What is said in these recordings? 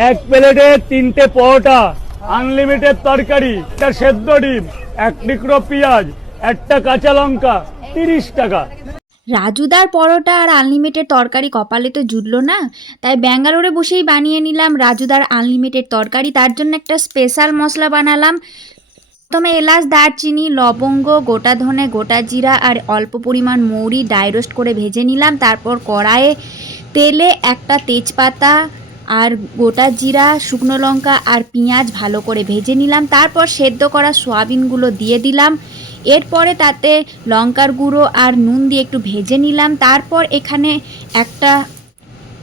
এক প্লেটে 3টে পরোটা, আনলিমিটেড তরকারি, একটা সেদ্ধ ডিম, এক টুকরো পেঁয়াজ, একটা কাঁচা লঙ্কা, 30 টাকা। রাজুদার পরোটা আর আনলিমিটেড তরকারি কপালে তো জুটলো না, তাই ব্যাঙ্গালোরে বসেই বানিয়ে নিলাম রাজুদার আনলিমিটেড তরকারি। তার জন্য একটা স্পেশাল মশলা বানালাম। প্রথমে এলাচ, দারচিনি, লবঙ্গ, গোটা ধনে, গোটা জিরা আর অল্প পরিমাণ মৌরি ড্রাই রোস্ট করে ভেজে নিলাম। তারপর কড়াইয়ে তেলে একটা তেজপাতা আর গোটা জিরা, শুকনো লঙ্কা আর পেঁয়াজ ভালো করে ভেজে নিলাম। তারপর সেদ্ধ করা সয়াবিনগুলো দিয়ে দিলাম। এরপরে তাতে লঙ্কার গুঁড়ো আর নুন দিয়ে একটু ভেজে নিলাম। তারপর এখানে একটা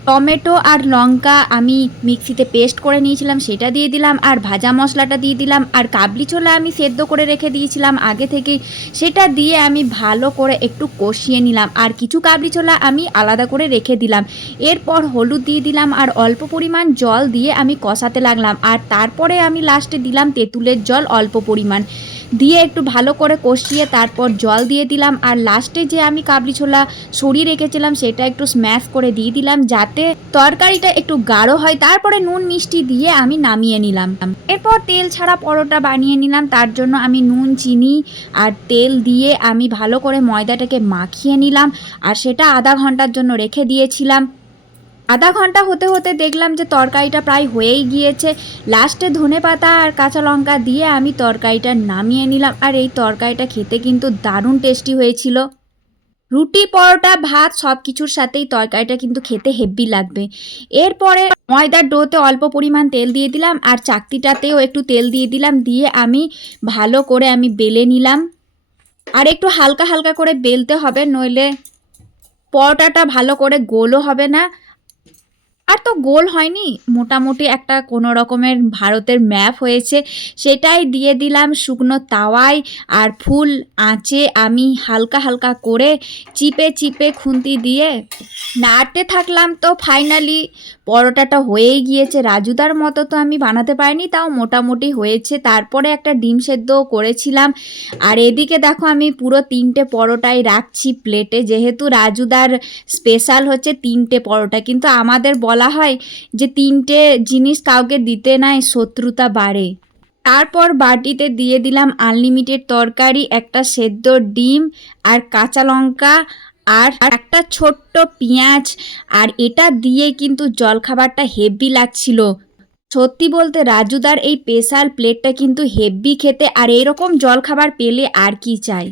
টমেটো আর লঙ্কা আমি মিক্সিতে পেস্ট করে নিয়েছিলাম, সেটা দিয়ে দিলাম। আর ভাজা মশলাটা দিয়ে দিলাম। আর কাবলি ছোলা আমি সেদ্ধ করে রেখে দিয়েছিলাম আগে থেকেই, সেটা দিয়ে আমি ভালো করে একটু কষিয়ে নিলাম। আর কিছু কাবলি ছোলা আমি আলাদা করে রেখে দিলাম। এরপর হলুদ দিয়ে দিলাম আর অল্প পরিমাণ জল দিয়ে আমি কষাতে লাগলাম। আর তারপরে আমি লাস্টে দিলাম তেঁতুলের জল অল্প পরিমাণ দিয়ে একটু ভালো করে কষিয়ে তারপর জল দিয়ে দিলাম। আর লাস্টে যে আমি কাবলি ছোলা সরিয়ে রেখেছিলাম সেটা একটু স্ম্যাশ করে দিয়ে দিলাম যাতে তরকারিটা একটু গাঢ় হয়। তারপরে নুন মিষ্টি দিয়ে আমি নামিয়ে নিলাম। এরপর তেল ছাড়া পরোটা বানিয়ে নিলাম। তার জন্য আমি নুন, চিনি আর তেল দিয়ে আমি ভালো করে ময়দাটাকে মাখিয়ে নিলাম আর সেটা আধা ঘন্টার জন্য রেখে দিয়েছিলাম। আধা ঘন্টা হতে হতে দেখলাম যে তরকারিটা প্রায় হয়েই গিয়েছে। লাস্টে ধনেপাতা আর কাঁচা লঙ্কা দিয়ে আমি তরকারিটা নামিয়ে নিলাম। আর এই তরকারিটা খেতে কিন্তু দারুণ টেস্টি হয়েছিল। রুটি, পরোটা, ভাত সব কিছুর সাথেই তরকারিটা কিন্তু খেতে হেভি লাগবে। এরপরে ময়দার ডোতে অল্প পরিমাণ তেল দিয়ে দিলাম আর চাকতিটাতেও একটু তেল দিয়ে দিলাম, দিয়ে আমি ভালো করে আমি বেলে নিলাম। আর একটু হালকা হালকা করে বেলতে হবে, নইলে পরোটাটা ভালো করে গোলও হবে না। আর তো গোল হয়নি, মোটামুটি একটা কোনো রকমের ভারতের ম্যাপ হয়েছে। সেটাই দিয়ে দিলাম শুকনো তাওয়ায় আর ফুল আঁচে আমি হালকা হালকা করে চিপে চিপে খুন্তি দিয়ে নাড়তে থাকলাম। তো ফাইনালি পরোটাটা হয়েই গিয়েছে। রাজুদার মতো তো আমি বানাতে পারিনি, তাও মোটামুটি হয়েছে। তারপরে একটা ডিম সেদ্ধও করেছিলাম। আর এদিকে দেখো আমি পুরো 3টে পরোটাই রাখছি প্লেটে, যেহেতু রাজুদার স্পেশাল হচ্ছে 3টে পরোটা। কিন্তু আমাদের বলা হয় যে 3টে জিনিস কাউকে দিতে নাই, শত্রুতা বাড়ে। তারপর বাটিতে দিয়ে দিলাম আনলিমিটেড তরকারি, একটা সেদ্ধ ডিম আর কাঁচা লঙ্কা আর একটা ছোট্ট পেঁয়াজ। আর এটা দিয়ে কিন্তু জলখাবারটা হেভি লাগছিল। সত্যি বলতে রাজুদার এই স্পেশাল প্লেটটা কিন্তু হেভি খেতে। আর এরকম জলখাবার পেলে আর কি চাই।